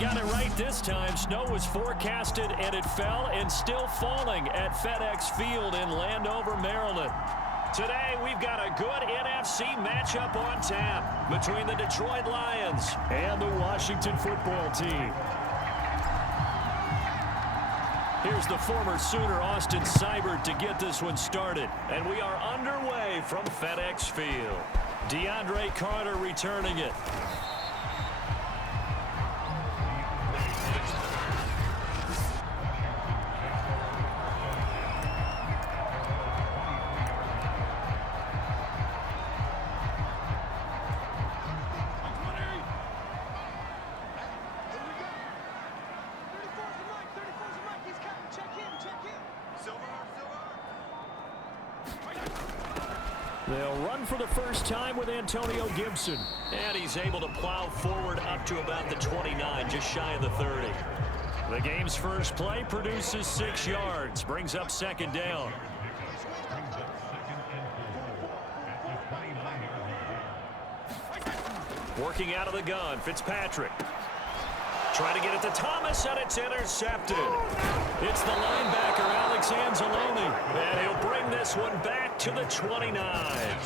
got it right this time. Snow was forecasted, and it fell, and still falling at FedEx Field in Landover, Maryland. Today, we've got a good NFC matchup on tap between the Detroit Lions and the Washington football team. Here's the former Sooner, Austin Seibert, to get this one started. And we are underway from FedEx Field. DeAndre Carter returning it. They'll run for the first time with Antonio Gibson. And he's able to plow forward up to about the 29, just shy of the 30. The game's first play produces 6 yards, brings up second down. Working out of the gun, Fitzpatrick. Trying to get it to Thomas, and it's intercepted. It's the linebacker, Alex Anzalone, and he'll bring this one back to the 29.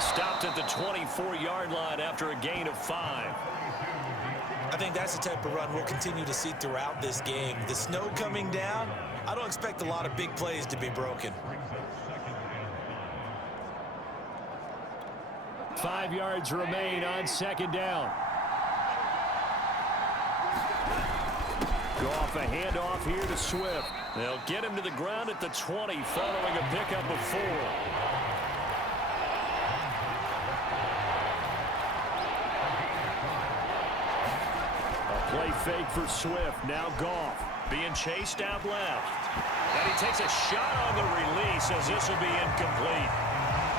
Stopped at the 24-yard line after a gain of 5. I think that's the type of run we'll continue to see throughout this game. The snow coming down, I don't expect a lot of big plays to be broken. 5 yards remain on second down. Go off a handoff here to Swift. They'll get him to the ground at the 20 following a pickup of 4. Play fake for Swift. Now Goff being chased out left. And he takes a shot on the release as this will be incomplete.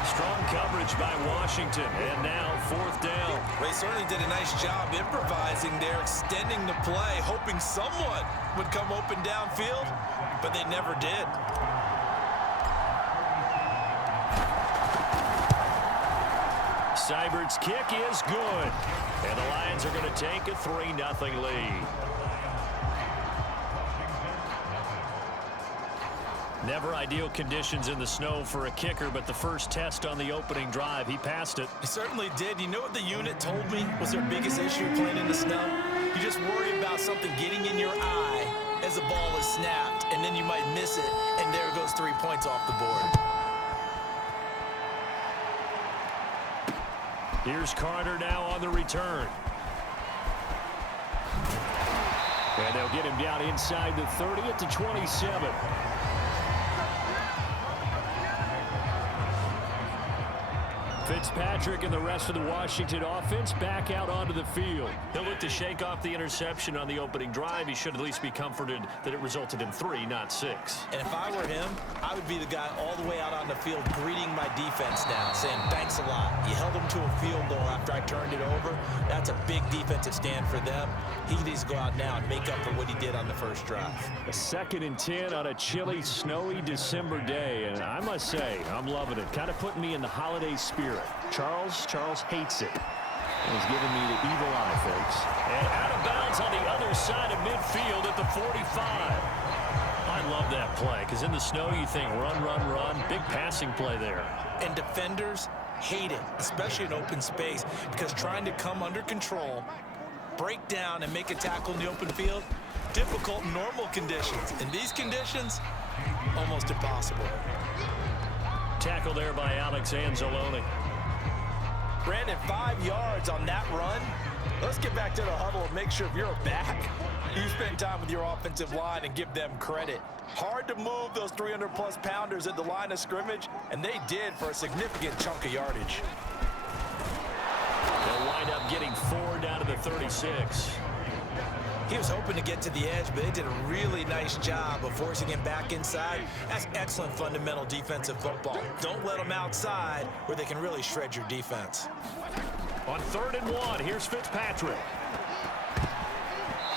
Strong coverage by Washington. And now 4th down. They certainly did a nice job improvising there, extending the play, hoping someone would come open downfield, but they never did. Seibert's kick is good. And the Lions are going to take a 3-0 lead. Never ideal conditions in the snow for a kicker, but the first test on the opening drive, he passed it. He certainly did. You know what the unit told me was their biggest issue playing in the snow? You just worry about something getting in your eye as the ball is snapped, and then you might miss it, and there goes 3 points off the board. Here's Carter now on the return. And they'll get him down inside the 30 at the 27. Fitzpatrick and the rest of the Washington offense back out onto the field. He'll look to shake off the interception on the opening drive. He should at least be comforted that it resulted in 3, not 6. And if I were him, I would be the guy all the way out on the field greeting my defense now, saying, thanks a lot. You held them to a field goal after I turned it over. That's a big defensive stand for them. He needs to go out now and make up for what he did on the first drive. A 2nd and 10 on a chilly, snowy December day. And I must say, I'm loving it. Kind of putting me in the holiday spirit. Charles hates it. And he's giving me the evil eye, folks. And out of bounds on the other side of midfield at the 45. I love that play, because in the snow you think run, run, run. Big passing play there. And defenders hate it, especially in open space, because trying to come under control, break down, and make a tackle in the open field, difficult in normal conditions. In these conditions, almost impossible. Tackle there by Alex Anzalone. Brandon, 5 yards on that run. Let's get back to the huddle and make sure if you're back, you spend time with your offensive line and give them credit. Hard to move those 300-plus pounders at the line of scrimmage, and they did for a significant chunk of yardage. They'll wind up getting 4 down to the 36. He was hoping to get to the edge, but they did a really nice job of forcing him back inside. That's excellent fundamental defensive football. Don't let them outside where they can really shred your defense. On 3rd and 1, here's Fitzpatrick.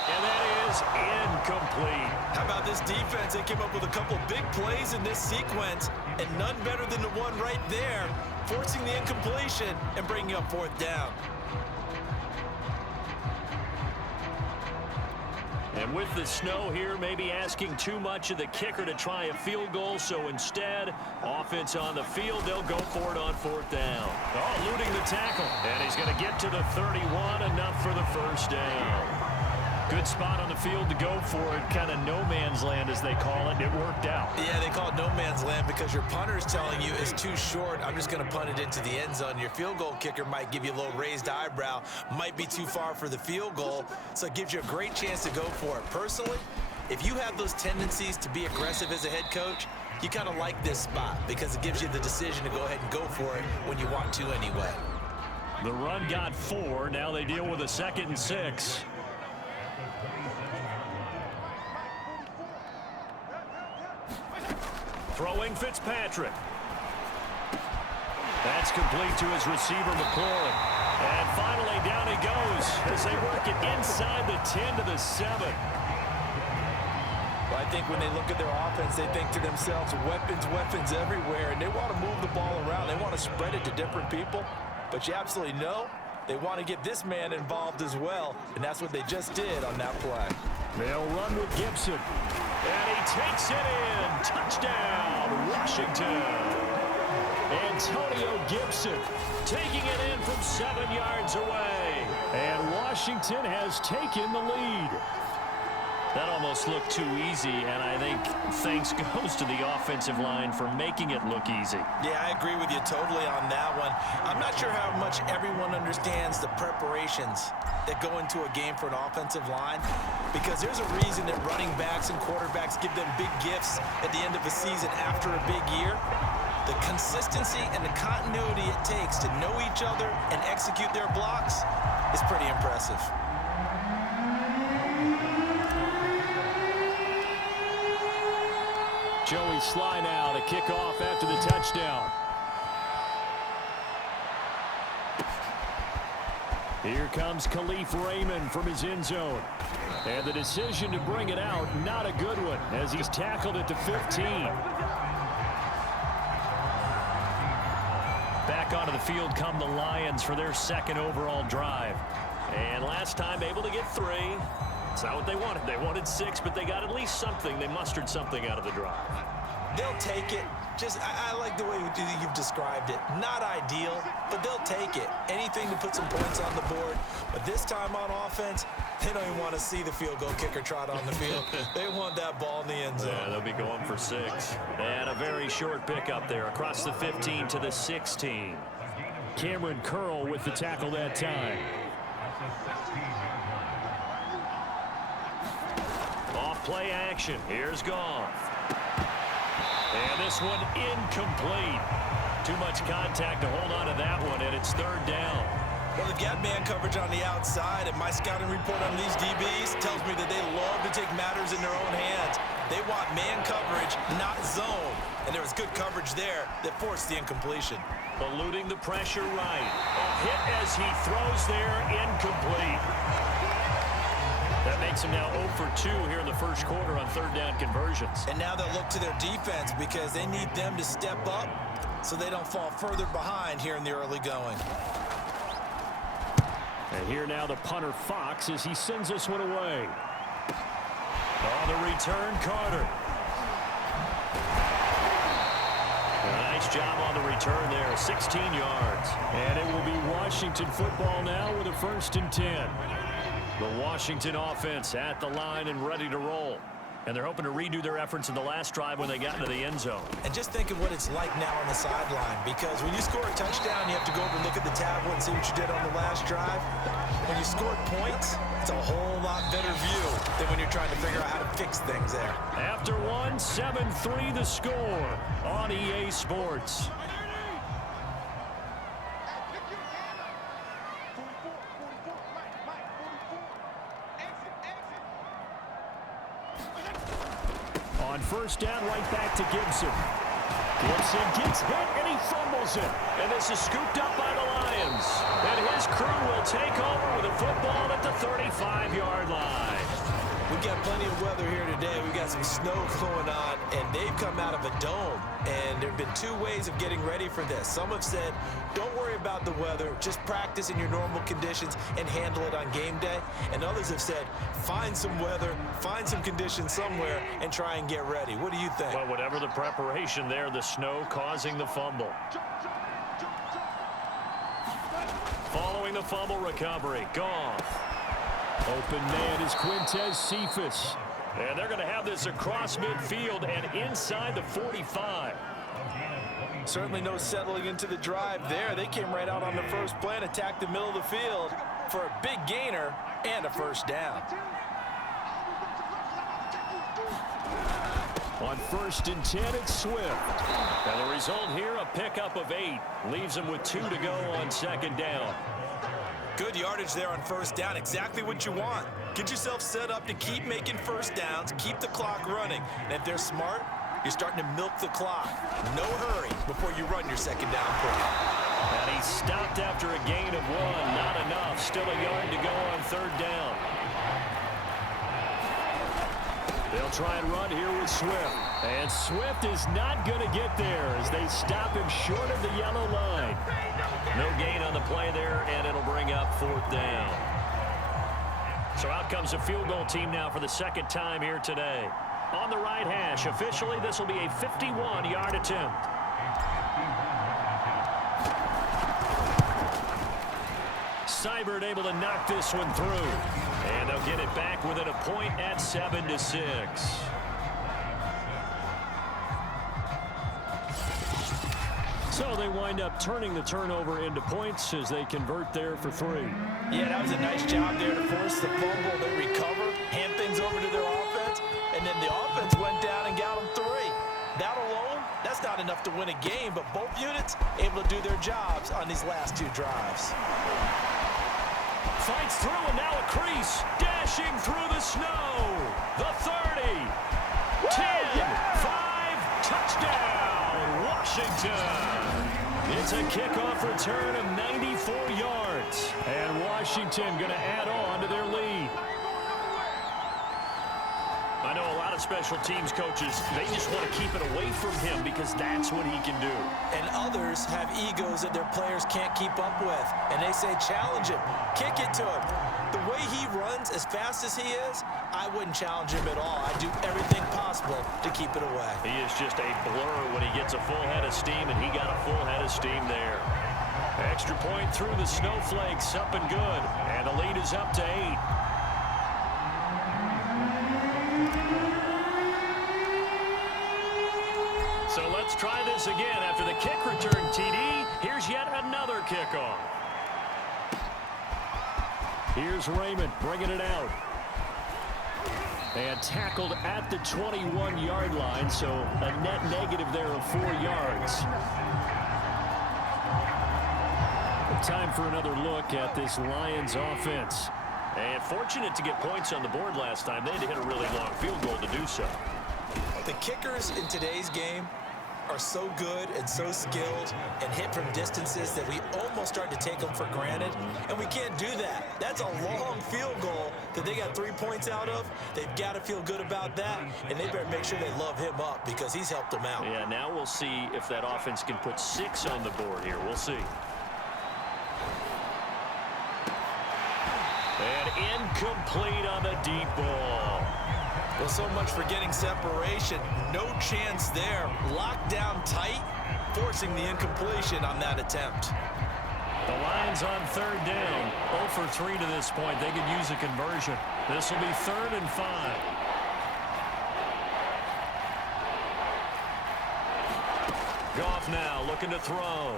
And that is incomplete. How about this defense? They came up with a couple big plays in this sequence, and none better than the one right there, forcing the incompletion and bringing up 4th down. And with the snow here, maybe asking too much of the kicker to try a field goal. So instead, offense on the field, they'll go for it on 4th down. Oh, eluding the tackle. And he's going to get to the 31, enough for the 1st down. Good spot on the field to go for it. Kind of no man's land, as they call it. It worked out. Yeah, they call it no man's land because your punter is telling you it's too short. I'm just going to punt it into the end zone. Your field goal kicker might give you a little raised eyebrow. Might be too far for the field goal. So it gives you a great chance to go for it. Personally, if you have those tendencies to be aggressive as a head coach, you kind of like this spot because it gives you the decision to go ahead and go for it when you want to anyway. The run got 4. Now they deal with a 2nd and 6. Throwing Fitzpatrick. That's complete to his receiver, McLaurin. And finally, down he goes as they work it inside the 10 to the 7. Well, I think when they look at their offense, they think to themselves, weapons everywhere, and they want to move the ball around. They want to spread it to different people, but you absolutely know they want to get this man involved as well, and that's what they just did on that play. They'll run with Gibson. And he takes it in. Touchdown, Washington. Antonio Gibson taking it in from 7 yards away. And Washington has taken the lead. That almost looked too easy, and I think thanks goes to the offensive line for making it look easy. Yeah, I agree with you totally on that one. I'm not sure how much everyone understands the preparations that go into a game for an offensive line, because there's a reason that running backs and quarterbacks give them big gifts at the end of a season after a big year. The consistency and the continuity it takes to know each other and execute their blocks is pretty impressive. Joey Sly now to kick off after the touchdown. Here comes Khalif Raymond from his end zone. And the decision to bring it out, not a good one, as he's tackled at the 15. Back onto the field come the Lions for their 2nd overall drive. And last time able to get 3. It's not what they wanted. They wanted 6, but they got at least something. They mustered something out of the drive. They'll take it. I like the way you've described it. Not ideal, but they'll take it. Anything to put some points on the board. But this time on offense, they don't even want to see the field goal kicker trot on the field. They want that ball in the end zone. Yeah, they'll be going for 6. And a very short pickup there across the 15 to the 16. Cameron Curl with the tackle that time. Play action. Here's Goff. And this one incomplete. Too much contact to hold on to that one, and it's 3rd down. Well, they've got man coverage on the outside, and my scouting report on these DBs tells me that they love to take matters in their own hands. They want man coverage, not zone. And there was good coverage there that forced the incompletion. Eluding the pressure right. A hit as he throws there, incomplete. That makes him now 0 for 2 here in the 1st quarter on 3rd down conversions. And now they'll look to their defense because they need them to step up so they don't fall further behind here in the early going. And here now the punter Fox as he sends this one away. On the return, Carter. A nice job on the return there, 16 yards. And it will be Washington football now with a 1st and 10. The Washington offense at the line and ready to roll. And they're hoping to redo their efforts in the last drive when they got into the end zone. And just think of what it's like now on the sideline, because when you score a touchdown, you have to go over and look at the tablet and see what you did on the last drive. When you scored points, it's a whole lot better view than when you're trying to figure out how to fix things there. After one, 7-3 the score on EA Sports. On first down, right back to Gibson. Gibson gets hit, and he fumbles it. And this is scooped up by the Lions. And his crew will take over with a football at the 35-yard line. We've got plenty of weather here today. We've got some snow going on, and they've come out of a dome. And there have been two ways of getting ready for this. Some have said, don't worry about the weather. Just practice in your normal conditions and handle it on game day. And others have said, find some weather, find some conditions somewhere, and try and get ready. What do you think? Well, whatever the preparation there, the snow causing the fumble. Following the fumble recovery, Goff. Open man is Quintez Cephas. And they're going to have this across midfield and inside the 45. Certainly no settling into the drive there. They came right out on the first play and attacked the middle of the field for a big gainer and a first down. On 1st and 10, it's Swift. And the result here, a pickup of 8. Leaves them with 2 to go on 2nd down. Good yardage there on first down. Exactly what you want. Get yourself set up to keep making first downs, keep the clock running. And if they're smart, you're starting to milk the clock. No hurry before you run your 2nd down play. And he stopped after a gain of 1. Not enough. Still a yard to go on 3rd down. They'll try and run here with Swift. And Swift is not going to get there as they stop him short of the yellow line. No gain on the play there, and it'll bring up 4th down. So out comes a field goal team now for the 2nd time here today. On the right hash, officially this will be a 51-yard attempt. Seibert able to knock this one through. And they'll get it back within a point at 7-6. So they wind up turning the turnover into points as they convert there for 3. Yeah, that was a nice job there to force the fumble. They recover, hand things over to their offense, and then the offense went down and got them 3. That alone, that's not enough to win a game, but both units able to do their jobs on these last 2 drives. Fights through, and now a crease. Dashing through the snow. The 30. 10. 5. Touchdown, Washington. It's a kickoff return of 94 yards. And Washington going to add on to their lead. I know a lot of special teams coaches, they just want to keep it away from him because that's what he can do. And others have egos that their players can't keep up with. And they say, challenge him, kick it to him. The way he runs as fast as he is, I wouldn't challenge him at all. I'd do everything possible to keep it away. He is just a blur when he gets a full head of steam, and he got a full head of steam there. Extra point through the snowflakes, up and good. And the lead is up to 8. So let's try this again. After the kick return TD, here's yet another kickoff. Here's Raymond bringing it out. And tackled at the 21-yard line, so a net negative there of 4 yards. Time for another look at this Lions offense. And fortunate to get points on the board last time. They had to hit a really long field goal to do so. The kickers in today's game are so good and so skilled and hit from distances that we almost start to take them for granted, and we can't do that. That's a long field goal that they got 3 points out of. They've got to feel good about that, and they better make sure they love him up because he's helped them out. Yeah, now we'll see if that offense can put 6 on the board here. We'll see. And incomplete on the deep ball. Well, so much for getting separation. No chance there. Locked down tight, forcing the incompletion on that attempt. The Lions on 3rd down. 0 for 3 to this point. They could use a conversion. This will be 3rd and 5. Goff now looking to throw.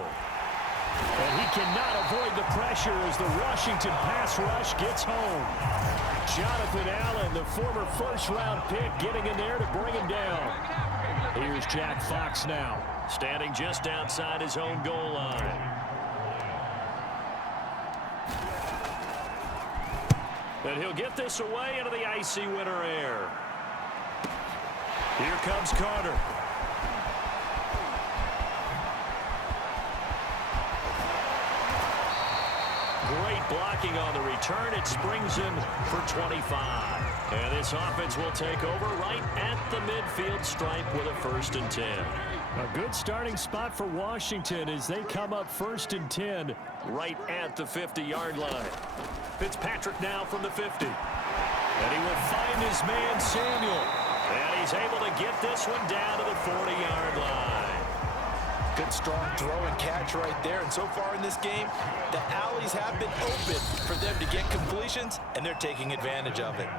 And he cannot avoid the pressure as the Washington pass rush gets home. Jonathan Allen, the former first-round pick, getting in there to bring him down. Here's Jack Fox now, standing just outside his own goal line. And he'll get this away into the icy winter air. Here comes Carter. Great blocking on the return. It springs him for 25. And this offense will take over right at the midfield stripe with a 1st and 10. A good starting spot for Washington as they come up 1st and 10 right at the 50-yard line. Fitzpatrick now from the 50. And he will find his man Samuel. And he's able to get this one down to the 40-yard line. Good strong throw and catch right there. And so far in this game, the alleys have been open for them to get completions, and they're taking advantage of it.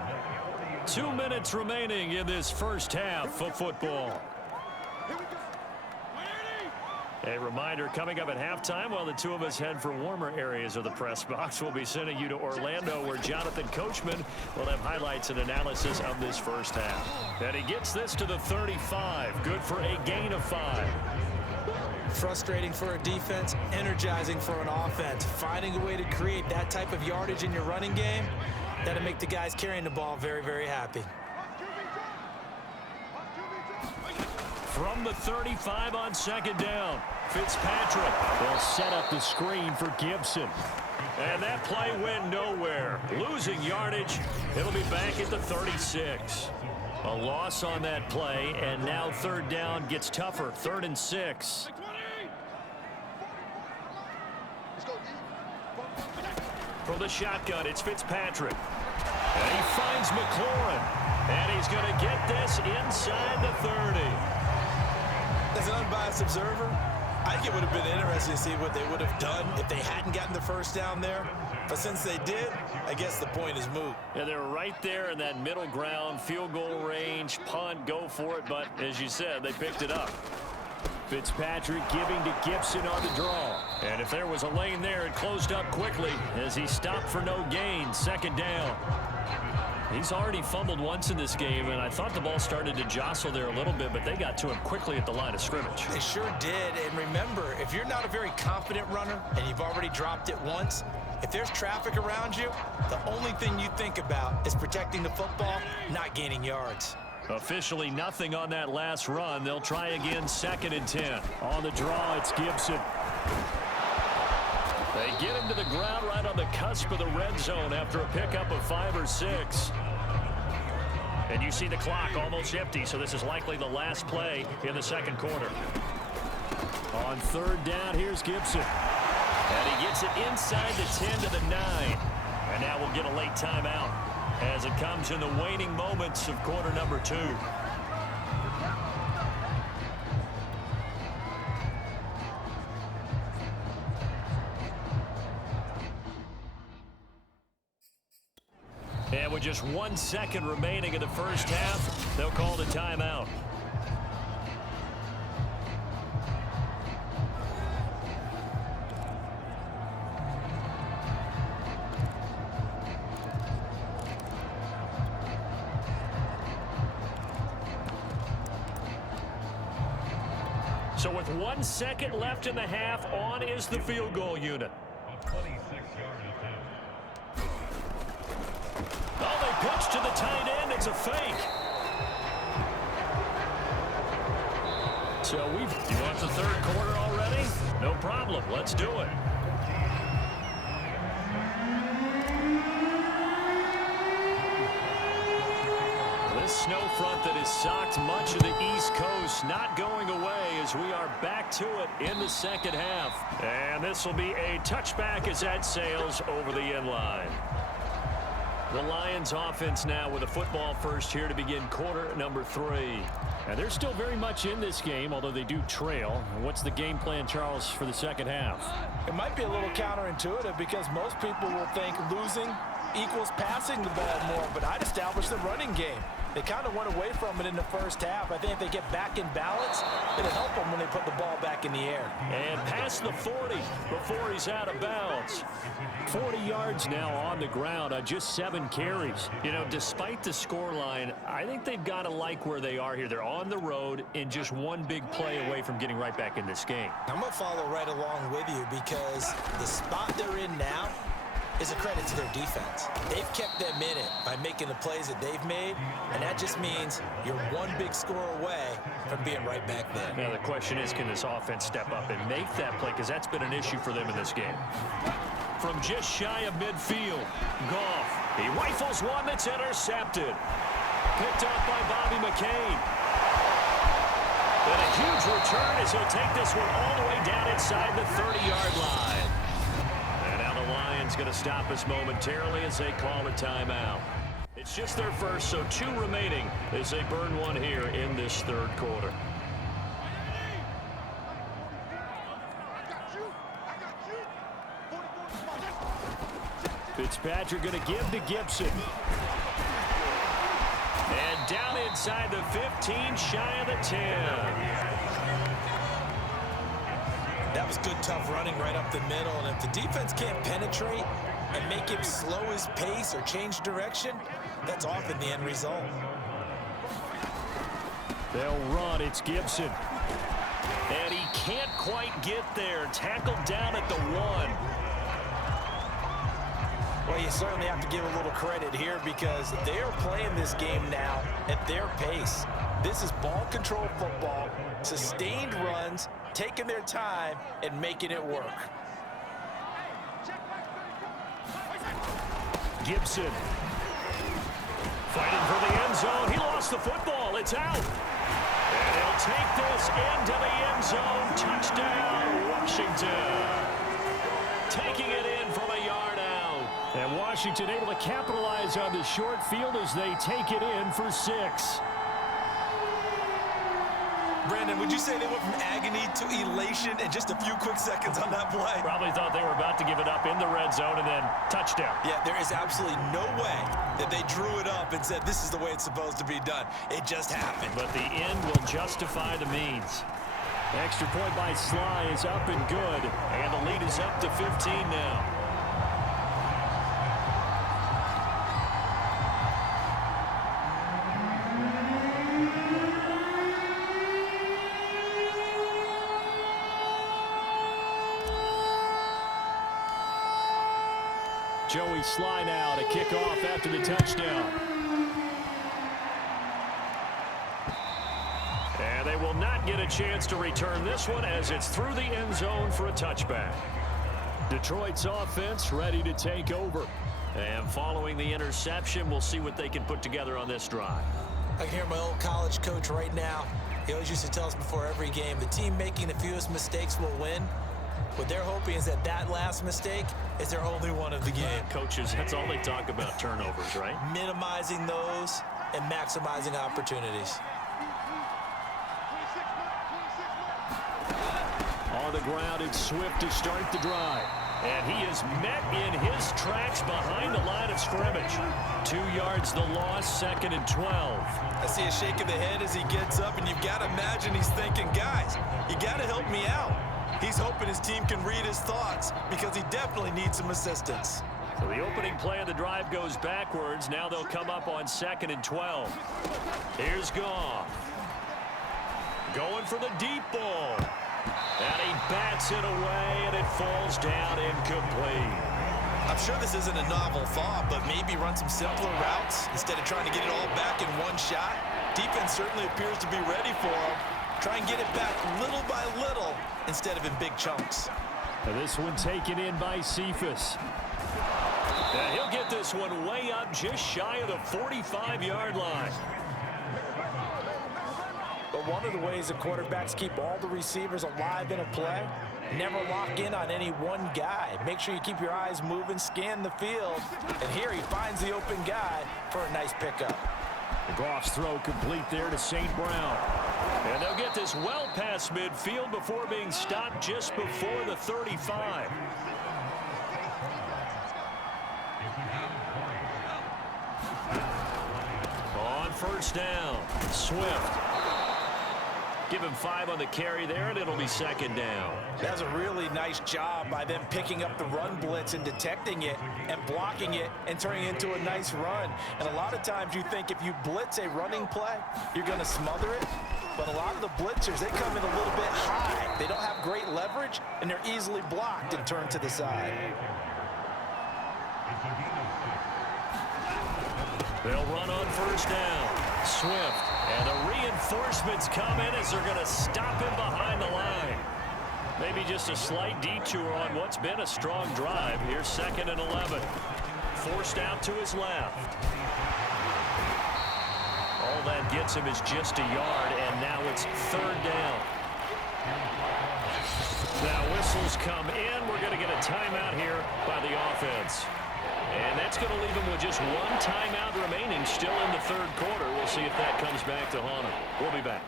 2 minutes remaining in this first half of football. A reminder, coming up at halftime, while the two of us head for warmer areas of the press box, we'll be sending you to Orlando, where Jonathan Coachman will have highlights and analysis of this first half. And he gets this to the 35. Good for a gain of 5. Frustrating for a defense, energizing for an offense. Finding a way to create that type of yardage in your running game, that'll make the guys carrying the ball very, very happy. From the 35 on 2nd down, Fitzpatrick will set up the screen for Gibson. And that play went nowhere. Losing yardage. It'll be back at the 36. A loss on that play, and now 3rd down gets tougher. 3rd and 6. From the shotgun, it's Fitzpatrick. And he finds McLaurin. And he's going to get this inside the 30. As an unbiased observer, I think it would have been interesting to see what they would have done if they hadn't gotten the 1st down there. But since they did, I guess the point is moot. Yeah, they're right there in that middle ground, field goal range, punt, go for it. But as you said, they picked it up. Fitzpatrick giving to Gibson on the draw. And if there was a lane there, it closed up quickly as he stopped for no gain. 2nd down. He's already fumbled once in this game, and I thought the ball started to jostle there a little bit, but they got to him quickly at the line of scrimmage. They sure did. And remember, if you're not a very confident runner and you've already dropped it once, if there's traffic around you, the only thing you think about is protecting the football, not gaining yards. Officially nothing on that last run. They'll try again 2nd and 10. On the draw, it's Gibson. They get him to the ground right on the cusp of the red zone after a pickup of 5 or 6. And you see the clock almost empty, so this is likely the last play in the 2nd quarter. On 3rd down, here's Gibson. And he gets it inside the 10 to the 9. And now we'll get a late timeout as it comes in the waning moments of quarter number 2. And with just 1 second remaining in the first half, they'll call the timeout. So with 1 second left in the half, on is the field goal unit. Oh, they pitch to the tight end. It's a fake. So you want the 3rd quarter already? No problem. Let's do it. This snow front that has socked much of the East Coast not going away as we are back to it in the 2nd half. And this will be a touchback as that sails over the end line. The Lions offense now with a football first here to begin quarter number 3. And they're still very much in this game, although they do trail. What's the game plan, Charles, for the 2nd half? It might be a little counterintuitive because most people will think losing equals passing the ball more, but I'd establish the running game. They kind of went away from it in the first half. I think if they get back in balance, it'll help them when they put the ball back in the air. And past the 40 before he's out of bounds. 40 yards now on the ground on just 7 carries. You know, despite the scoreline, I think they've got to like where they are here. They're on the road and just one big play away from getting right back in this game. I'm going to follow right along with you because the spot they're in now, is a credit to their defense. They've kept them in it by making the plays that they've made, and that just means you're one big score away from being right back there. Now the question is, can this offense step up and make that play? Because that's been an issue for them in this game. From just shy of midfield, Goff. He rifles one that's intercepted. Picked up by Bobby McCain. And a huge return as he'll take this one all the way down inside the 30-yard line. And now the Lions going to stop us momentarily as they call a timeout. It's just their first, so 2 remaining as they burn one here in this third quarter. Fitzpatrick going to give to Gibson. And down inside the 15, shy of the 10. That was good, tough running right up the middle. And if the defense can't penetrate and make him slow his pace or change direction, that's often the end result. They'll run. It's Gibson. And he can't quite get there. Tackled down at the 1. Well, you certainly have to give a little credit here because they're playing this game now at their pace. This is ball control football, sustained runs, taking their time and making it work. Gibson fighting for the end zone. He lost the football. It's out. And he'll take this into the end zone. Touchdown, Washington. Taking it in from a yard out. And Washington able to capitalize on the short field as they take it in for 6. Brandon, would you say they went from agony to elation in just a few quick seconds on that play? Probably thought they were about to give it up in the red zone and then touchdown. Yeah, there is absolutely no way that they drew it up and said this is the way it's supposed to be done. It just happened. But the end will justify the means. Extra point by Sly is up and good. And the lead is up to 15 now. Joey Sly now to kick off after the touchdown. And they will not get a chance to return this one as it's through the end zone for a touchback. Detroit's offense ready to take over. And following the interception, we'll see what they can put together on this drive. I can hear my old college coach right now. He always used to tell us before every game, the team making the fewest mistakes will win. What they're hoping is that last mistake is their only one of the game. Coaches, that's all they talk about, turnovers, right? Minimizing those and maximizing opportunities. On the ground, it's Swift to start the drive. And he is met in his tracks behind the line of scrimmage. 2 yards the loss, 2nd and 12. I see a shake of the head as he gets up, and you've got to imagine he's thinking, guys, you got to help me out. He's hoping his team can read his thoughts because he definitely needs some assistance. So the opening play of the drive goes backwards. Now they'll come up on 2nd and 12. Here's Goff. Going for the deep ball. And he bats it away, and it falls down incomplete. I'm sure this isn't a novel thought, but maybe run some simpler routes instead of trying to get it all back in one shot. Defense certainly appears to be ready for him. Try and get it back little by little instead of in big chunks. And this one taken in by Cephas. And he'll get this one way up just shy of the 45-yard line. But one of the ways the quarterbacks keep all the receivers alive in a play, never lock in on any one guy. Make sure you keep your eyes moving, scan the field. And here he finds the open guy for a nice pickup. The Goff's throw complete there to St. Brown. And they'll get this well past midfield before being stopped just before the 35. On first down, Swift. Give him 5 on the carry there, and it'll be 2nd down. That's a really nice job by them picking up the run blitz and detecting it and blocking it and turning it into a nice run. And a lot of times you think if you blitz a running play, you're going to smother it. But a lot of the blitzers, they come in a little bit high. They don't have great leverage, and they're easily blocked and turned to the side. run on first down. Swift. And the reinforcements come in as they're going to stop him behind the line. Maybe just a slight detour on what's been a strong drive. Here's 2nd and 11. Forced out to his left. All that gets him is just a yard, and now it's 3rd down. Now whistles come in. We're going to get a timeout here by the offense. And that's going to leave him with just one timeout remaining still in the 3rd quarter. We'll see if that comes back to haunt him. We'll be back.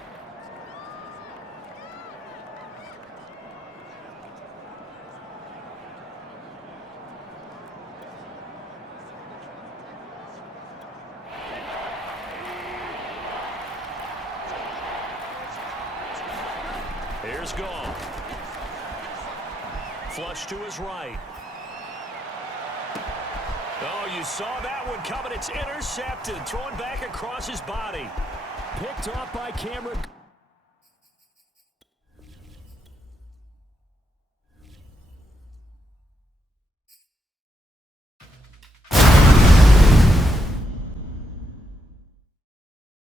Here's Gall. Flush to his right. Oh, you saw that one coming. It's intercepted. Throwing back across his body. Picked off by Cameron.